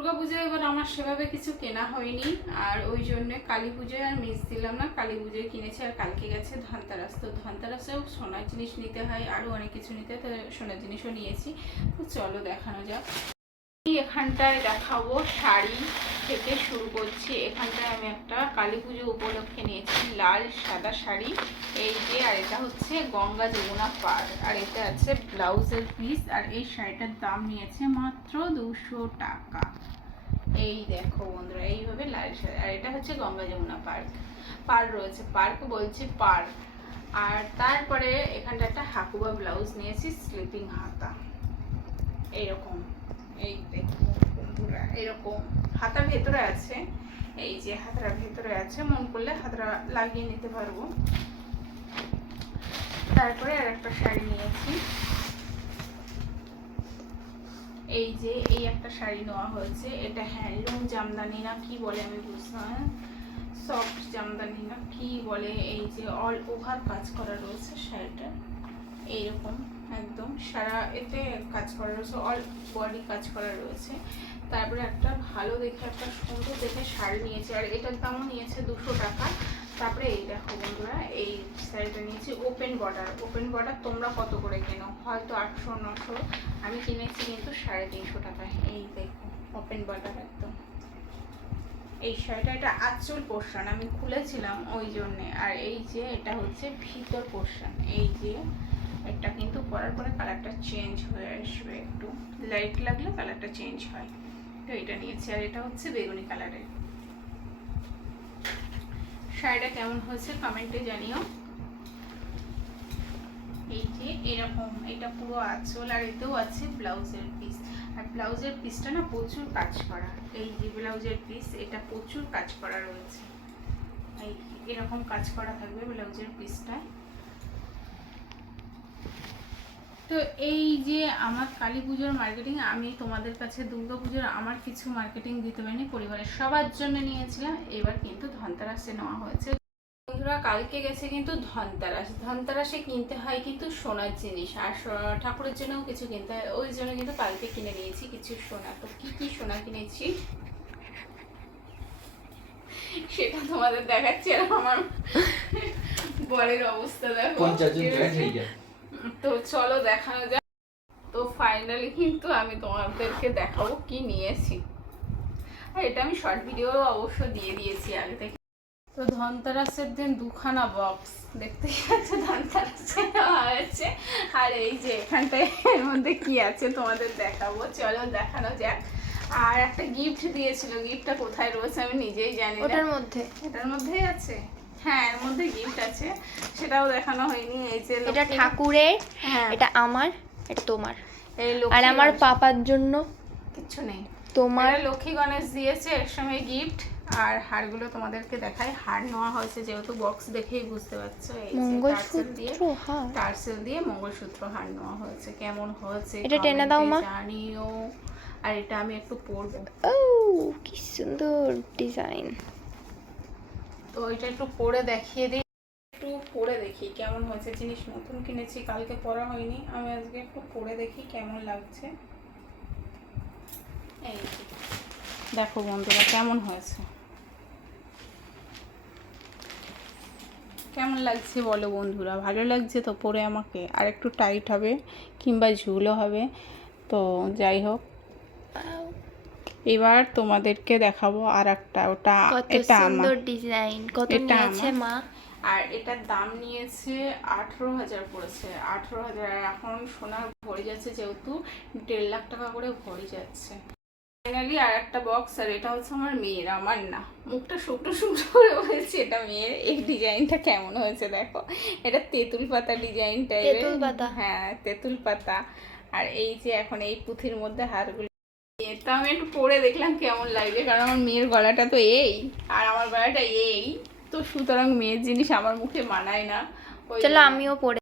দুর্গাপূজায় এবার আমার সেভাবে কিছু কেনা হয়নি। আর ওই জন্য কালী পুজোয় আর মিস দিলাম না। কালী পুজোয় কিনেছি আর কালকে গেছে ধনতেরাস। তো ধনতেরাসেও সোনার জিনিস নিতে হয় আরও অনেক কিছু নিতে তো সোনার জিনিসও নিয়েছি। তো চলো দেখানো যাক। এখানটায় দেখাবো শাড়ি। থেকে শুরু করছি। এখানটায় আমি একটা কালী পুজো উপলক্ষে নিয়েছি, লাল সাদা শাড়ি। এই যে, আর এটা হচ্ছে গঙ্গা যমুনা পার। আর এটা আছে ব্লাউজের পিস, আর এই শাড়িটার দাম নিয়েছে মাত্র দুশো টাকা। এই দেখো বন্ধুরা, এইভাবে লাল শাড়ি। আর এটা হচ্ছে গঙ্গা যমুনা পার্ক পার রয়েছে পার্ক বলছি পার। আর তারপরে এখানটা একটা হাকুবা ব্লাউজ নিয়েছি, স্লিপিং হাতা। এইরকম, এই দেখো। এরকম হাতার ভেতরে আছে, এই যে হাতটা ভেতরে আছে, মন করলে হাতটা লাগিয়ে নিতে পারব। তারপরে আর একটা শাড়ি নিয়েছি। এই যে এই একটা শাড়ি নেওয়া হয়েছে, এটা হ্যান্ডলুম জামদানি না কি বলে আমি বুঝলাম সফট জামদানি না কি বলে, এই যে অল ওভার কাজ করা রয়েছে শাড়িটা, এইরকম। একদম সারা এতে কাজ করা রয়েছে অল বডি কাজ করা রয়েছে। তারপরে একটা ভালো দেখে একটা সুন্দর দেখে শাড়ি নিয়েছে, আর এটার দামও নিয়েছে দুশো টাকা। তারপরে এই দেখো বন্ধুরা, এই শাড়িটা নিয়েছি ওপেন বর্ডার ওপেন বর্ডার তোমরা কত করে কেনো? হয়তো আটশো, নশো। আমি কিনেছি কিন্তু সাড়ে তিনশো টাকায় এই দেখো ওপেন বর্ডার একদম। এই শাড়িটা এটা আঁচল পোর্শন আমি খুলেছিলাম ওই জন্যে। আর এই যে এটা হচ্ছে ভিতর পোর্শন এই যে এটা কিন্তু পরার পরে কালারটা চেঞ্জ হয়ে আসবে একটু। লাইট লাগলে কালারটা চেঞ্জ হয়। তো এটা নিয়েছি, আর এটা হচ্ছে বেগুনি কালারের শাড়িটা কেমন হয়েছে কমেন্টে জানিও। এই যে এরকম, এটা পুরো আঁচল আর এতেও আছে ব্লাউজের পিস আর ব্লাউজের পিসটা না প্রচুর কাজ করা। এই যে ব্লাউজের পিস এটা প্রচুর কাজ করা রয়েছে। এই এরকম কাজ করা থাকবে ব্লাউজের পিসটায় তো এই যে আমার কালী পুজোর মার্কেটিং আমি তোমাদের কাছে দুর্গা পুজোর আমার কিছু মার্কেটিং দিতে পারিনি পরিবারের সবার জন্য নিয়েছিলাম। এবার কিন্তু ধনতেরাসে নেওয়া হয়েছে। বন্ধুরা কালকে গেছে কিন্তু ধনতেরাস। ধনতেরাসে কিনতে হয় কিন্তু সোনার জিনিস আর ঠাকুরের জন্যও কিছু কিনতে হয়। ওই জন্য কিন্তু কালকে কিনে নিয়েছি কিছু সোনা। তো কি কি সোনা কিনেছি? সেটা তোমাদের দেখাচ্ছি আর আমার বরের অবস্থা দেখো। তো চলো দেখানো যাক। তো ফাইনালি কিন্তু আমি তোমাদেরকে দেখাবো কি নিয়েছি। আর এটা আমি শর্ট ভিডিও অবশ্য দিয়ে দিয়েছি আগে থেকে। তো ধনতেরাসের দিন দুখানা বক্স দেখতে পাচ্ছ ধনতেরাসে হয়েছে। আর এই যে এখানটায় এর মধ্যে কি আছে তোমাদের দেখাবো। চলো দেখানো যাক। আর একটা গিফট দিয়েছিল। গিফটটা কোথায় রয়েছে আমি নিজেই জানি ওটার মধ্যে। এটার মধ্যেই আছে। হ্যাঁ এর মধ্যে গিফট আছে। সেটাও দেখানো হয়নি এই যে এটা ঠাকুরের হ্যাঁ। এটা আমার এটা তোমার। আর আমার পাপার জন্য কিচ্ছু নেই। তোমার লক্ষ্মী গণেশ দিয়েছে এর সঙ্গে গিফট আর হারগুলো তোমাদেরকে দেখাই। হার নেওয়া হয়েছে যেহেতু বক্স দেখেই বুঝতে পারছ এই টার্সেল দিয়ে মঙ্গলসূত্র হ্যাঁ। টার্সেল দিয়ে মঙ্গলসূত্র হার নেওয়া হয়েছে। কেমন হয়েছে এটা টেনে দাও, মা। জানিও। আর এটা আমি একটু পরবো। ও কি সুন্দর ডিজাইন তো এটা একটু পরে দেখিয়ে দিই। একটু পরে দেখি কেমন হয়েছে। জিনিস নতুন কিনেছি কালকে পরা হয়নি। আমি আজকে একটু পরে দেখি কেমন লাগছে। এই দেখো বন্ধুরা কেমন হয়েছে? কেমন লাগছে বলো বন্ধুরা? ভালো লাগছে তো পরে আমাকে? আর একটু টাইট হবে কিংবা ঝুলও হবে। তো যাই হোক। এবার তোমাদেরকে দেখাবো আর একটা ওটা এটা আমার। সুন্দর ডিজাইন কত নিয়েছে মা? আর এটার দাম নিয়েছে আঠেরো হাজার পড়েছে আঠেরো হাজার। আর এখন সোনার ভরে যাচ্ছে যেহেতু দেড় লাখ টাকা করে ভরে যাচ্ছে। ফাইনালি আর একটা বক্স আর এটা হচ্ছে আমার মেয়ের আমার না। মুখটা শুকনো শুকনো করে হয়েছে এটা মেয়ের। এই ডিজাইনটা কেমন হয়েছে দেখো। এটা তেঁতুল পাতা ডিজাইন টাইপের তেঁতুল পাতা। হ্যাঁ তেঁতুল পাতা। আর এই যে এখন এই পুঁথির মধ্যে হারগুলো তো আমি একটু পরে দেখলাম কেমন লাগছে কারণ আমার মেয়ের গলাটা তো এই আর আমার গলাটা এই। তো সুতরাং মেয়ের জিনিস আমার মুখে মানায় না। চলো আমিও পরে